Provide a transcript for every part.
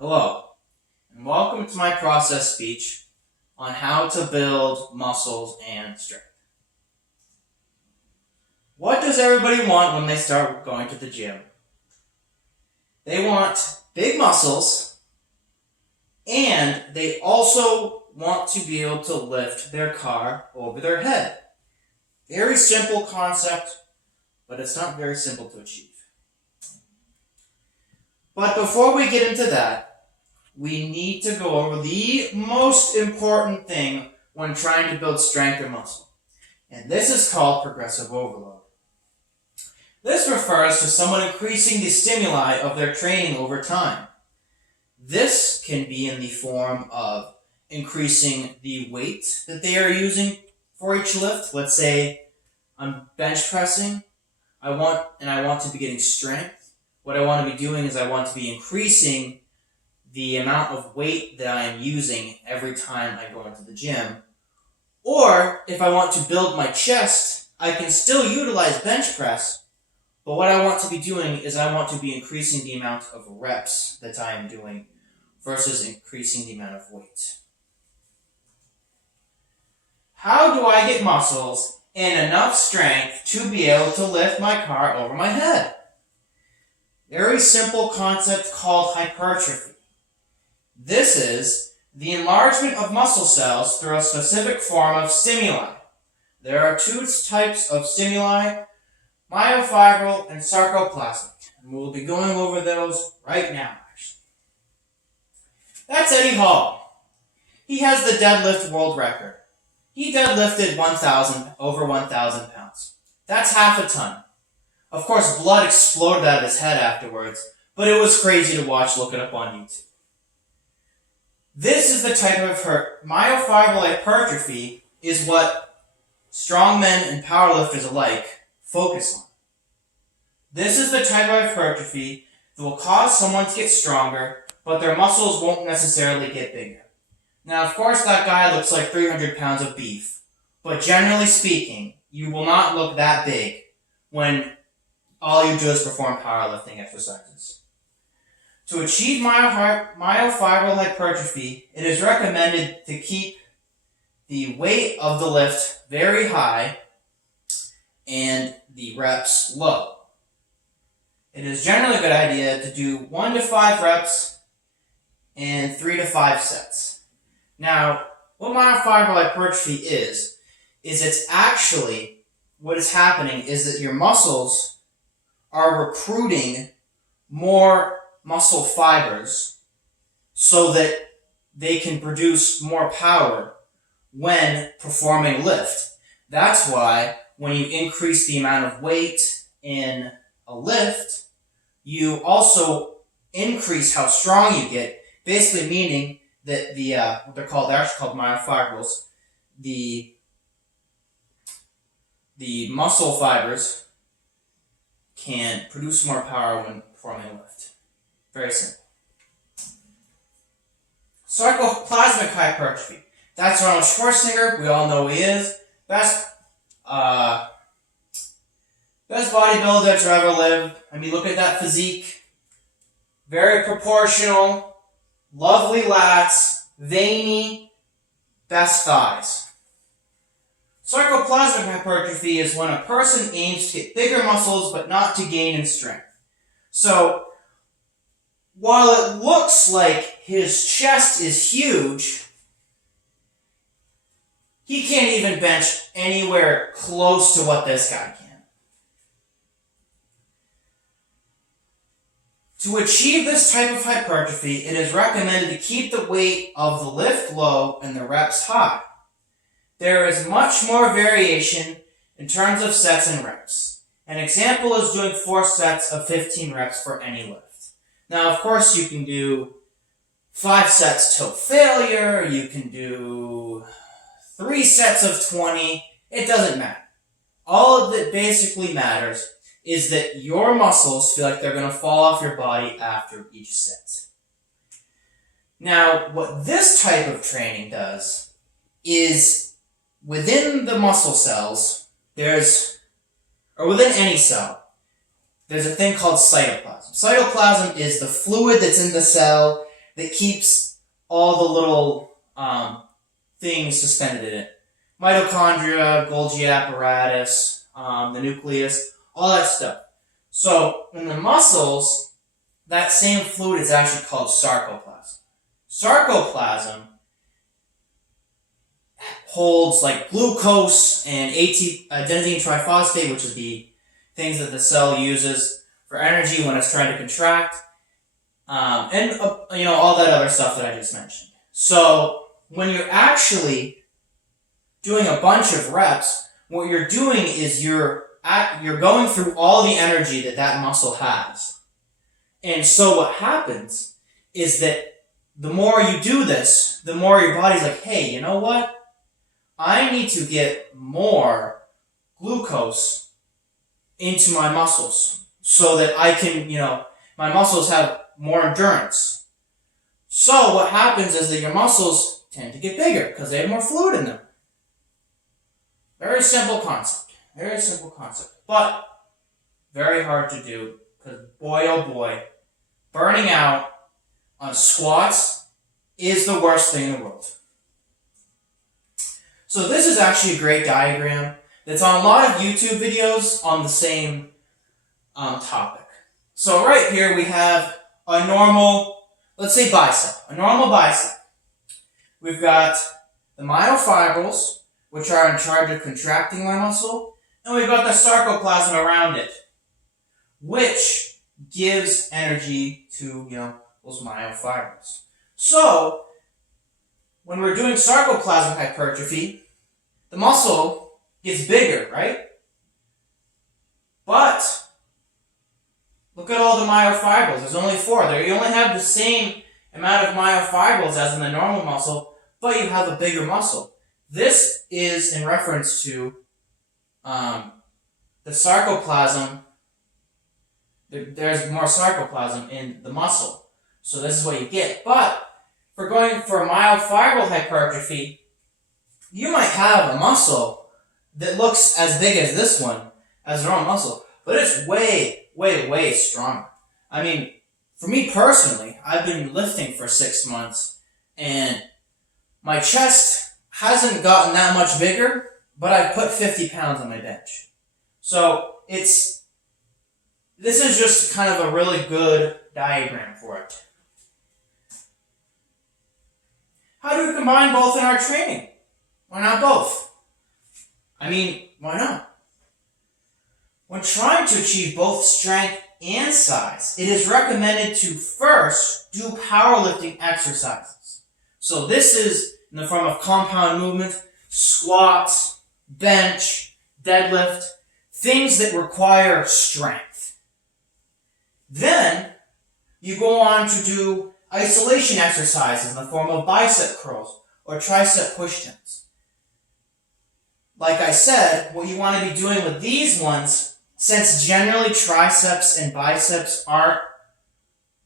Hello, and welcome to my process speech on how to build muscles and strength. What does everybody want when they start going to the gym? They want big muscles, and they also want to be able to lift their car over their head. Very simple concept, but it's not very simple to achieve. But before we get into that, we need to go over the most important thing when trying to build strength or muscle. And this is called progressive overload. This refers to someone increasing the stimuli of their training over time. This can be in the form of increasing the weight that they are using for each lift. Let's say I'm bench pressing, I want to be getting strength. What I want to be doing is I want to be increasing the amount of weight that I am using every time I go into the gym. Or if I want to build my chest, I can still utilize bench press, but what I want to be doing is I want to be increasing the amount of reps that I am doing versus increasing the amount of weight. How do I get muscles and enough strength to be able to lift my car over my head? Very simple concept called hypertrophy. This is the enlargement of muscle cells through a specific form of stimuli. There are two types of stimuli, myofibril and sarcoplasmic, and we'll be going over those right now. That's Eddie Hall. He has the deadlift world record. He deadlifted over 1,000 pounds. That's half a ton. Of course, blood exploded out of his head afterwards, but it was crazy to watch. Look it up on YouTube. This is the type of myofibril hypertrophy is what strongmen and powerlifters alike focus on. This is the type of hypertrophy that will cause someone to get stronger, but their muscles won't necessarily get bigger. Now, of course, that guy looks like 300 pounds of beef, but generally speaking, you will not look that big when all you do is perform powerlifting exercises. To achieve myofibril hypertrophy, it is recommended to keep the weight of the lift very high and the reps low. It is generally a good idea to do 1 to 5 reps and 3 to 5 sets. Now, what myofibril hypertrophy is it's actually what is happening is that your muscles are recruiting more muscle fibers so that they can produce more power when performing a lift. That's why when you increase the amount of weight in a lift, you also increase how strong you get, basically meaning that they're actually called myofibrils, the muscle fibers can produce more power when performing a lift. Very simple. Sarcoplasmic hypertrophy. That's Arnold Schwarzenegger. We all know who he is. Best bodybuilder that's ever lived. I mean, look at that physique. Very proportional. Lovely lats. Veiny. Best thighs. Sarcoplasmic hypertrophy is when a person aims to get bigger muscles but not to gain in strength. So, while it looks like his chest is huge, he can't even bench anywhere close to what this guy can. To achieve this type of hypertrophy, it is recommended to keep the weight of the lift low and the reps high. There is much more variation in terms of sets and reps. An example is doing 4 sets of 15 reps for any lift. Now, of course, you can do 5 sets till failure, you can do 3 sets of 20, it doesn't matter. All that basically matters is that your muscles feel like they're going to fall off your body after each set. Now, what this type of training does is within the muscle cells, within any cell, there's a thing called cytoplasm. Cytoplasm is the fluid that's in the cell that keeps all the little things suspended in it. Mitochondria, Golgi apparatus, the nucleus, all that stuff. So in the muscles, that same fluid is actually called sarcoplasm. Sarcoplasm holds like glucose and adenosine triphosphate, which is the things that the cell uses for energy when it's trying to contract, and all that other stuff that I just mentioned. So when you're actually doing a bunch of reps, what you're doing is you're going through all the energy that muscle has. And so what happens is that the more you do this, the more your body's like, hey, you know what? I need to get more glucose into my muscles so that I can, my muscles have more endurance. So what happens is that your muscles tend to get bigger because they have more fluid in them. Very simple concept. Very simple concept. But very hard to do because boy oh boy, burning out on squats is the worst thing in the world. So this is actually a great diagram that's on a lot of YouTube videos on the same topic. So right here we have a normal, let's say bicep, a normal bicep. We've got the myofibrils, which are in charge of contracting my muscle, and we've got the sarcoplasm around it, which gives energy to, those myofibrils. So, when we're doing sarcoplasmic hypertrophy, the muscle gets bigger, right? But, look at all the myofibrils. There's only 4 there. You only have the same amount of myofibrils as in the normal muscle, but you have a bigger muscle. This is in reference to the sarcoplasm. There's more sarcoplasm in the muscle. So this is what you get. But for going for myofibril hypertrophy, you might have a muscle that looks as big as this one, as a normal muscle, but it's way, way, way stronger. I mean, for me personally, I've been lifting for 6 months, and my chest hasn't gotten that much bigger, but I've put 50 pounds on my bench. So this is just kind of a really good diagram for it. How do we combine both in our training? Why not both? I mean, why not? When trying to achieve both strength and size, it is recommended to first do powerlifting exercises. So this is in the form of compound movement, squats, bench, deadlift, things that require strength. Then you go on to do isolation exercises in the form of bicep curls or tricep push-downs. Like I said, what you want to be doing with these ones, since generally triceps and biceps aren't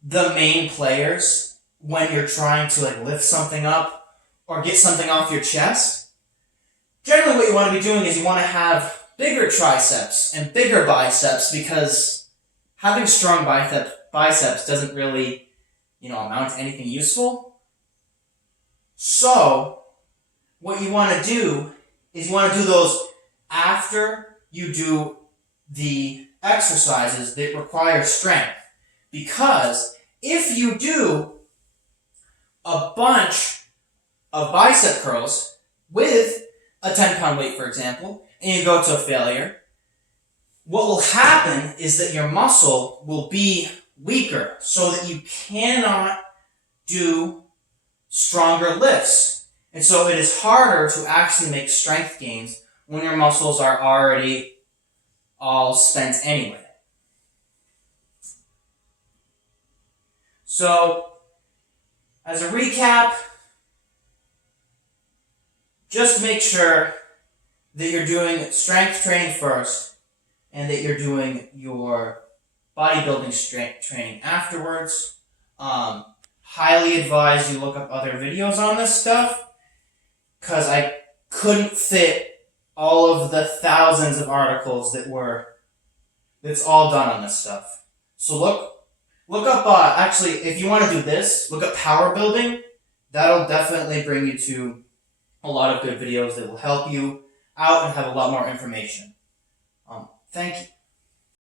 the main players when you're trying to lift something up or get something off your chest, generally what you want to be doing is you want to have bigger triceps and bigger biceps, because having strong biceps doesn't really amount to anything useful. So what you want to do is you want to do those after you do the exercises that require strength. Because if you do a bunch of bicep curls with a 10-pound weight, for example, and you go to a failure, what will happen is that your muscle will be weaker so that you cannot do stronger lifts. And so it is harder to actually make strength gains when your muscles are already all spent anyway. So, as a recap, just make sure that you're doing strength training first and that you're doing your bodybuilding strength training afterwards. Highly advise you look up other videos on this stuff, because I couldn't fit all of the thousands of articles that's all done on this stuff. So Look up, actually, if you want to do this, look up power building. That'll definitely bring you to a lot of good videos that will help you out and have a lot more information. Thank you.